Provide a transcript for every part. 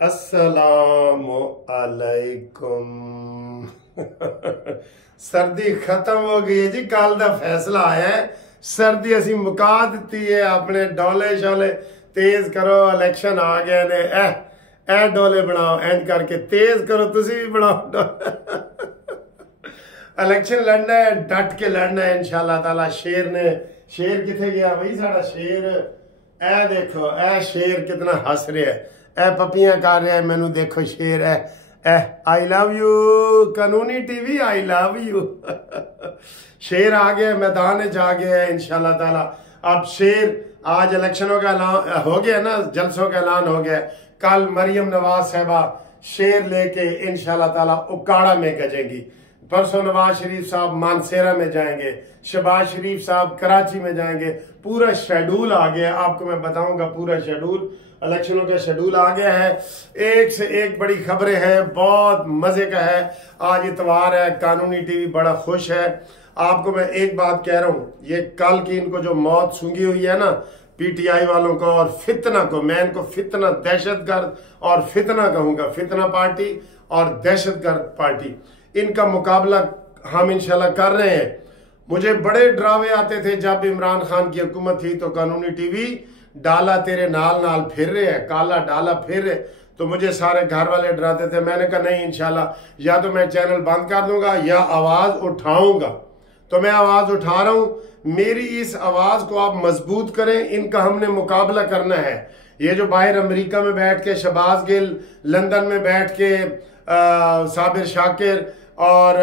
अस्सलामु अलैकुम। सर्दी खत्म हो गई है जी। कल का फैसला आया है, सर्दी असी मुका दी है। अपने डोले शोले तेज करो, इलेक्शन आ गए ने। ए डोले बनाओ, एंड करके तेज करो, तुसी भी बनाओ। इलेक्शन लड़ना है, डट के लड़ना है इंशाल्लाह ताला। शेर किथे गया भाई साड़ा शेर? ए देखो, ए शेर कितना हंस रहा है, ए पपियां कर रहा है मैनू। देखो शेर है, आई लव यू कानूनी टीवी, आई लव यू। शेर आ गया, मैदान में जा गया है इंशाल्लाह ताला। अब शेर आज इलेक्शनों का ऐलान हो गया ना, जलसों का ऐलान हो गया। कल मरियम नवाज साहबा शेर लेके इंशाल्लाह ताला उकाड़ा में गजेंगी। परसों नवाज शरीफ साहब मानसेरा में जाएंगे, शहबाज शरीफ साहब कराची में जाएंगे। पूरा शेड्यूल आ गया, आपको मैं बताऊंगा पूरा शेड्यूल। इलेक्शनों का शेड्यूल आ गया है, एक से एक बड़ी खबरें हैं, बहुत मजे का है। आज इतवार है, कानूनी टीवी बड़ा खुश है। आपको मैं एक बात कह रहा हूं, ये कल की इनको जो मौत सूंघी हुई है ना पीटीआई वालों को और फितना को, मैं इनको फितना, दहशतगर्द और फितना कहूंगा। फितना पार्टी और दहशतगर्द पार्टी, इनका मुकाबला हम इंशाल्लाह कर रहे हैं। मुझे बड़े डरावे आते थे जब इमरान खान की हुकूमत थी, तो कानूनी टीवी डाला तेरे नाल नाल फिर रहे है, काला डाला फिर रहे। तो मुझे सारे घर वाले डराते थे। मैंने कहा नहीं, इंशाल्लाह या तो मैं चैनल बंद कर दूंगा या आवाज उठाऊंगा। तो मैं आवाज उठा रहा हूं। मेरी इस आवाज को आप मजबूत करें, इनका हमने मुकाबला करना है। ये जो बाहर अमेरिका में बैठ के शहबाज गिल, लंदन में बैठ के साबिर शाकिर, और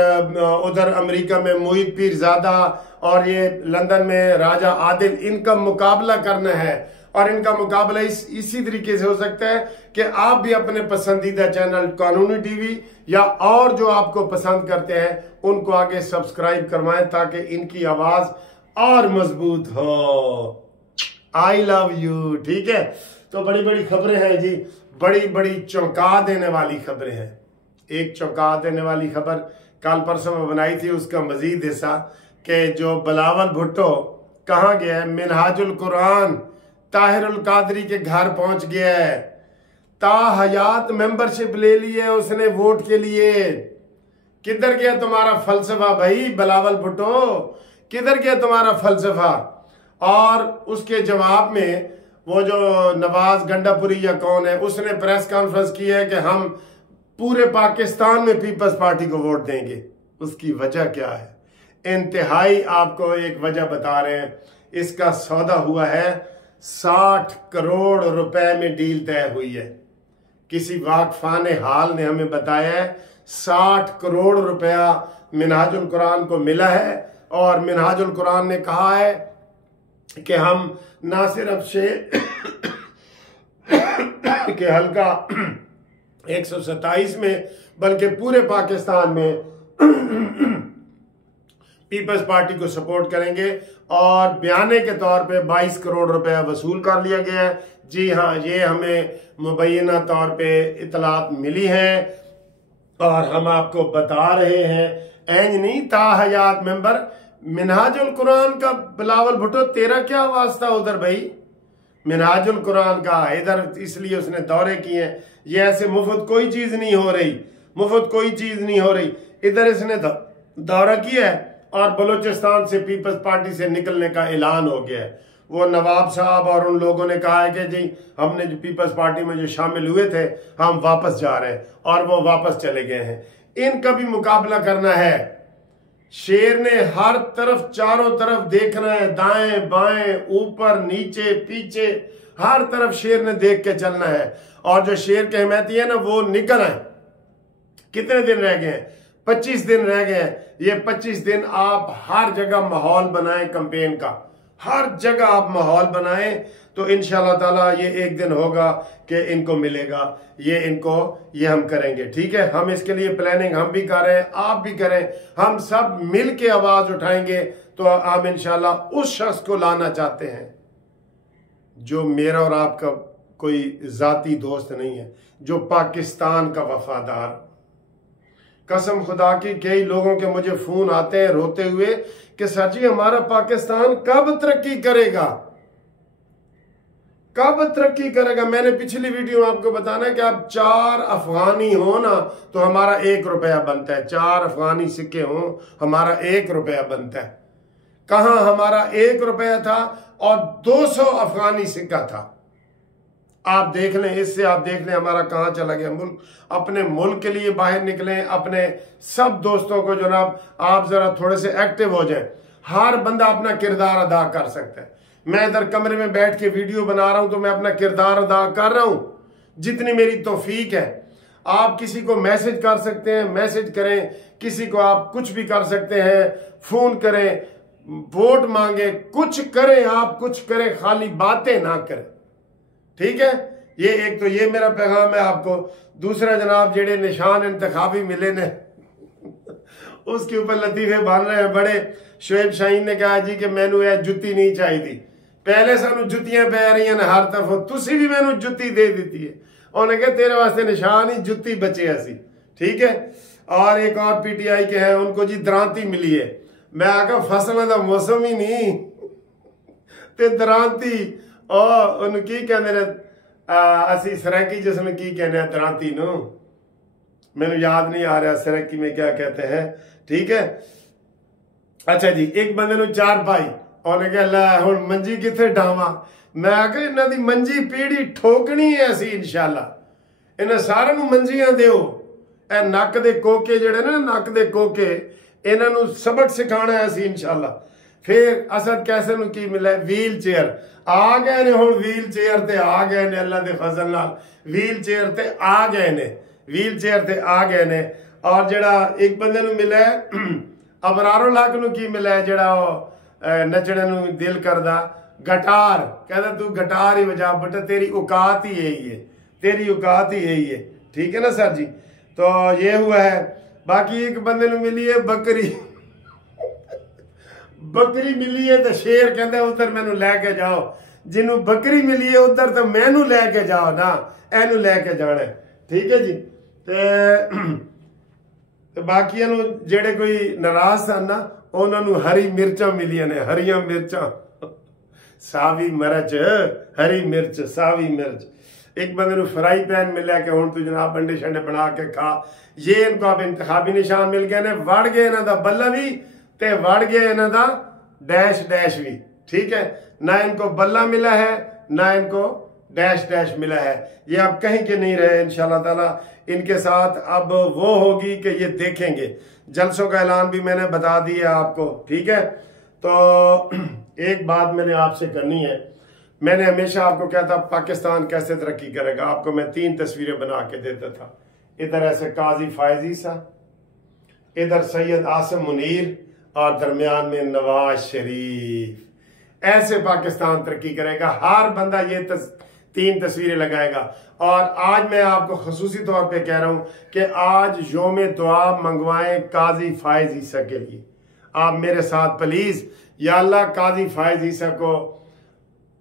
उधर अमेरिका में मोहित पीरजादा, और ये लंदन में राजा आदिल, इनका मुकाबला करना है। और इनका मुकाबला इसी तरीके से हो सकता है कि आप भी अपने पसंदीदा चैनल कानूनी टीवी या और जो आपको पसंद करते हैं उनको आगे सब्सक्राइब करवाएं, ताकि इनकी आवाज और मजबूत हो। I love you. ठीक है, तो बड़ी बड़ी खबरें हैं जी, बड़ी बड़ी चौंका देने वाली खबरें हैं। एक चौंका देने वाली खबर कल परसों में बनाई थी, उसका मजीद हिस्सा कि जो बिलावल भुट्टो कहाँ गया है, मिनहाजुल कुरान ताहिरुल कादरी के घर पहुंच गया है। ताहयात मेंबरशिप ले ली है उसने वोट के लिए। किधर गया तुम्हारा फलसफा भाई बिलावल भुट्टो, किधर गया तुम्हारा फलसफा? और उसके जवाब में वो जो नवाज गंडापुरी या कौन है, उसने प्रेस कॉन्फ्रेंस की है कि हम पूरे पाकिस्तान में पीपल्स पार्टी को वोट देंगे। उसकी वजह क्या है? इंतहाई आपको एक वजह बता रहे हैं। इसका सौदा हुआ है, 60 करोड़ रुपए में डील तय हुई है। किसी वाकफाने हाल ने हमें बताया है 60 करोड़ रुपया मिनहाजुल कुरान को मिला है। और मिनहाजुल कुरान ने कहा है कि हम ना सिर्फ शेर के हल्का 127 में बल्कि पूरे पाकिस्तान में पीपल्स पार्टी को सपोर्ट करेंगे। और बयाने के तौर पे 22 करोड़ रुपया वसूल कर लिया गया है। जी हाँ, ये हमें मुबैना तौर पे इतलात मिली है और हम आपको बता रहे हैं। एंज नहीं, ताहयात मेंबर मिनहाजुल कुरान का बिलावल भुट्टो, तेरा क्या वास्ता उधर भाई? मिनहाजुल कुरान का इधर इसलिए उसने दौरे किए हैं। ये ऐसे मुफ्त कोई चीज नहीं हो रही, मुफ्त कोई चीज नहीं हो रही। इधर इसने दौरा किया है और बलूचिस्तान से पीपल्स पार्टी से निकलने का ऐलान हो गया है। वो नवाब साहब और उन लोगों ने कहा है कि जी हमने जो पीपल्स पार्टी में जो शामिल हुए थे हम वापस जा रहे हैं, और वो वापस चले गए हैं। इनका भी मुकाबला करना है। शेर ने हर तरफ, चारों तरफ देखना है, दाएं बाएं, ऊपर नीचे पीछे, हर तरफ शेर ने देख के चलना है। और जो शेर के हिमायती है ना, वो निकल आए। कितने दिन रह गए हैं? 25 दिन रह गए हैं। ये 25 दिन आप हर जगह माहौल बनाएं, कैंपेन का हर जगह आप माहौल बनाएं, तो इंशाल्लाह ताला ये एक दिन होगा कि इनको मिलेगा। ये हम करेंगे। ठीक है, हम इसके लिए प्लानिंग हम भी कर रहे हैं, आप भी करें, हम सब मिल के आवाज उठाएंगे तो हम इंशाल्लाह उस शख्स को लाना चाहते हैं जो मेरा और आपका कोई जाती दोस्त नहीं है, जो पाकिस्तान का वफादार। कसम खुदा की, कई लोगों के मुझे फोन आते हैं रोते हुए कि सर जी हमारा पाकिस्तान कब तरक्की करेगा। कब तरक्की करेगा? मैंने पिछली वीडियो में आपको बताना है कि आप 4 अफगानी हो ना तो हमारा 1 रुपया बनता है। 4 अफगानी सिक्के हो हमारा 1 रुपया बनता है। कहां हमारा 1 रुपया था और 200 अफगानी सिक्का था। आप देख लें, इससे आप देख लें हमारा कहां चला गया मुल्क। अपने मुल्क के लिए बाहर निकलें, अपने सब दोस्तों को जनाब आप जरा थोड़े से एक्टिव हो जाएं। हर बंदा अपना किरदार अदा कर सकता है। मैं इधर कमरे में बैठ के वीडियो बना रहा हूं तो मैं अपना किरदार अदा कर रहा हूं जितनी मेरी तौफीक है। आप किसी को मैसेज कर सकते हैं, मैसेज करें, किसी को आप कुछ भी कर सकते हैं, फोन करें, वोट मांगे, कुछ करें, आप कुछ करें, खाली बातें ना करें। ठीक है, ये एक तो ये मेरा पैगाम है आपको। दूसरा जनाब जेड़े निशान इंतखाबी मिले ने उसके ऊपर लतीफे बन रहे हैं बड़े। शोएब शाहीन ने कहा जी कि मैनू यह जुत्ती नहीं चाहिए। पहले सानू जुत्तियां पै रही हैं हर तरफ, तुसी भी मैनू जुत्ती दे दी है। उन्हें कहा तेरे वास्ते निशान ही जुत्ती बचे ऐसी। ठीक है, और एक और पीटीआई के हैं उनको जी दरांती मिली है। मैं आखा फसलों का मौसम ही नहीं ते दरांती की कहते ने असी सरैकी जिसमें की कहने दरांती नो, मैंने याद नहीं आ रहा सरैकी में क्या कहते हैं। ठीक है, अच्छा जी, एक बंदे नु 4 पाई उन्हें कहा लै हुण मंजी किथे डावा। मैं आखिर इन्हां दी मंजी पीढ़ी ठोकनी है असी इंशाअल्लाह। इन्हां सारे नू मंजियां दिओ। ए नक दे कोके जेड़े ने नक दे कोके इन्हां नू सबक सिखाना है असी इंशाअल्लाह। फिर असद कैसे नू की मिला? व्हील चेयर आ गए ने। हुण व्हील चेयर ते आ गए ने, अल्लाह दे फजल नाल व्हील चेयर ते आ गए ने, व्हील चेयर ते आ गए ने। और जेड़ा एक बंदे नू मिला अबरारो लाख नू की मिला है जेड़ा नचने नू दिल करदा गिटार। कहता तू गिटार ही बजा बेटा, तेरी औकात ही यही है, तेरी औकात ही यही है। ठीक है ना सर जी, तो ये हुआ है। बाकी एक बंदे नू मिली है बकरी बकरी मिली है तो शेर कहता उधर मैनू लैके जाओ। जिन्हों बकरी मिली है उधर तो मैनू लैके जाओ ना, एनू लैके जाना। ठीक है जी, ते बाकी जेड़े कोई नाराज सन ना उन्होंने हरी मिर्चा मिलिया ने, हरिया मिर्चा, सावी मिर्च, हरी मिर्च, सावी मिर्च। एक बंदे नू फ्राई पैन मिले कि हुण तू जनाब अंडे शंडे बना के खा। ये इनको अब इंतखाबी निशान मिल गए ने, वड़ गए इन्हां दा बल्ला भी ते वड़ गया इन्हां दा डैश डैश भी। ठीक है, ना इनको बल्ला मिला है ना इनको डैश डैश मिला है। ये अब कहीं के नहीं रहे इंशाल्लाह ताला। इनके साथ अब वो होगी कि ये देखेंगे। जलसों का ऐलान भी मैंने बता दिया आपको। ठीक है, तो एक बात मैंने आपसे करनी है। मैंने हमेशा आपको कहता पाकिस्तान कैसे तरक्की करेगा। आपको मैं 3 तस्वीरें बना के देता था। इधर ऐसे काजी फायजी सा, इधर सैयद आसिम मुनीर और दरमियान में नवाज शरीफ। ऐसे पाकिस्तान तरक्की करेगा। हर बंदा ये 3 तस्वीरें लगाएगा। और आज मैं आपको खसूसी तौर पे कह रहा हूं कि आज योम दुआ मंगवाएं काजी फायज ईसा के लिए। आप मेरे साथ प्लीज, या अल्लाह काजी फायज ईसा को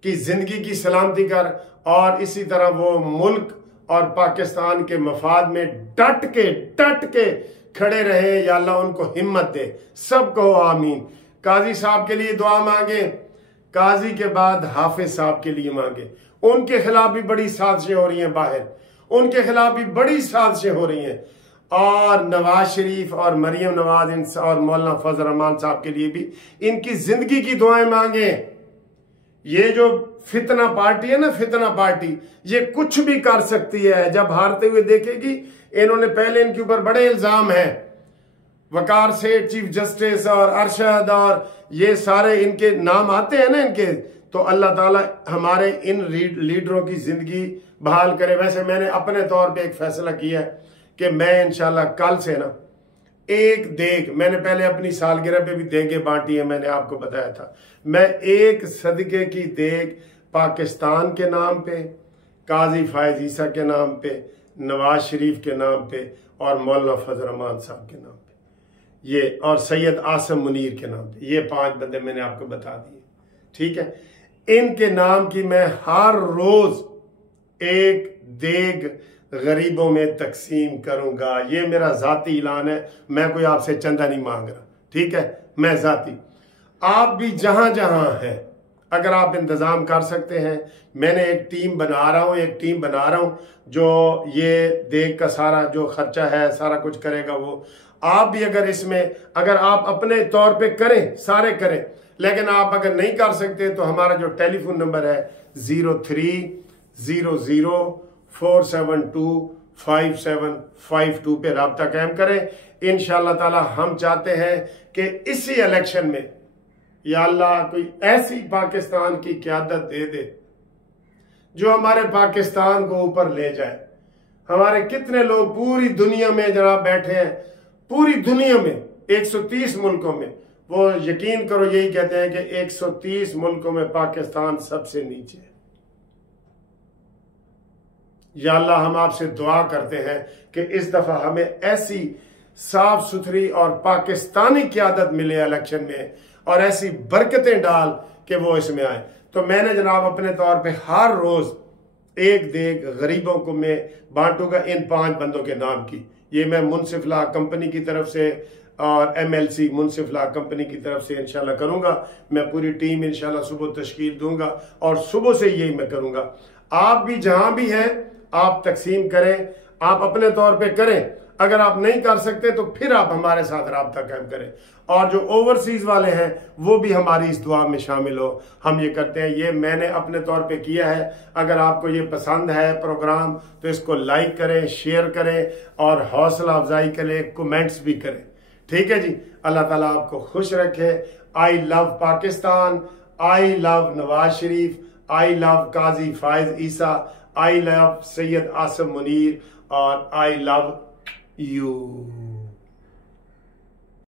की जिंदगी की सलामती कर और इसी तरह वो मुल्क और पाकिस्तान के मफाद में डट के खड़े रहे। या अल्लाह उनको हिम्मत दे। सब कहो आमीन। काजी साहब के लिए दुआ मांगे, काजी के बाद हाफिज साहब के लिए मांगे। उनके खिलाफ भी बड़ी साजिशें हो रही हैं बाहर, उनके खिलाफ भी बड़ी साजिशें हो रही हैं। और नवाज शरीफ और मरियम नवाज और मौलाना फजल रहमान साहब के लिए भी इनकी जिंदगी की दुआएं मांगे। ये जो फितना पार्टी है ना, फितना पार्टी, ये कुछ भी कर सकती है। जब हारते हुए देखेगी, इन्होंने पहले इनके ऊपर बड़े इल्जाम हैं, वकार सेठ चीफ जस्टिस और अरशद और ये सारे इनके नाम आते हैं ना इनके। तो अल्लाह ताला हमारे इन लीडरों की जिंदगी बहाल करे। वैसे मैंने अपने तौर पे एक फैसला किया है कि मैं इंशाल्लाह कल से ना एक देग, मैंने पहले अपनी सालगिरह पे भी देगे बांटी है, मैंने आपको बताया था। मैं एक सदके की देग पाकिस्तान के नाम पे, काजी फायज ईसा के नाम पे, नवाज शरीफ के नाम पे और मौलाना फजल रहमान साहब के नाम पे, ये और सैयद आसिम मुनीर के नाम पे, ये 5 बंदे मैंने आपको बता दिए। ठीक है, इनके नाम की मैं हर रोज एक देग गरीबों में तकसीम करूंगा। ये मेरा जाती ऐलान है। मैं कोई आपसे चंदा नहीं मांग रहा। ठीक है, मैं जाती, आप भी जहां जहां हैं, अगर आप इंतज़ाम कर सकते हैं, मैंने एक टीम बना रहा हूँ जो ये देख का सारा जो खर्चा है सारा कुछ करेगा। वो आप भी अगर इसमें अगर आप अपने तौर पे करें, सारे करें, लेकिन आप अगर नहीं कर सकते तो हमारा जो टेलीफोन नंबर है 0300472552 पे राब्ता कायम करें। इंशाअल्लाह ताला हम चाहते हैं कि इसी इलेक्शन में या अल्लाह कोई ऐसी पाकिस्तान की क़यादत दे दे जो हमारे पाकिस्तान को ऊपर ले जाए। हमारे कितने लोग पूरी दुनिया में जनाब बैठे हैं, पूरी दुनिया में 130 मुल्कों में, वो यकीन करो यही कहते हैं कि 130 मुल्कों में पाकिस्तान सबसे नीचे है। या अल्लाह हम आपसे दुआ करते हैं कि इस दफा हमें ऐसी साफ सुथरी और पाकिस्तानी क़यादत मिले इलेक्शन में और ऐसी बरकतें डाल कि वो इसमें आए। तो मैंने जनाब अपने तौर पे हर रोज एक देग गरीबों को मैं बांटूंगा इन 5 बंदों के नाम की। ये मैं मुनसिफ ला कंपनी की तरफ से और MLC मुनसिफ ला कंपनी की तरफ से इंशाल्लाह करूंगा। मैं पूरी टीम इंशाल्लाह सुबह तश्कील दूंगा और सुबह से यही मैं करूंगा। आप भी जहां भी हैं आप तकसीम करें, आप अपने तौर पे करें। अगर आप नहीं कर सकते तो फिर आप हमारे साथ राब्ता कायम करें। और जो ओवरसीज वाले हैं वो भी हमारी इस दुआ में शामिल हो। हम ये करते हैं, ये मैंने अपने तौर पे किया है। अगर आपको ये पसंद है प्रोग्राम तो इसको लाइक करें, शेयर करें और हौसला अफजाई करें, कमेंट्स भी करें। ठीक है जी, अल्लाह ताला आपको खुश रखे। I love Pakistan, I love Nawaz Sharif, I love Qazi Faez Isa, I love Syed Asim Munir और आई लव you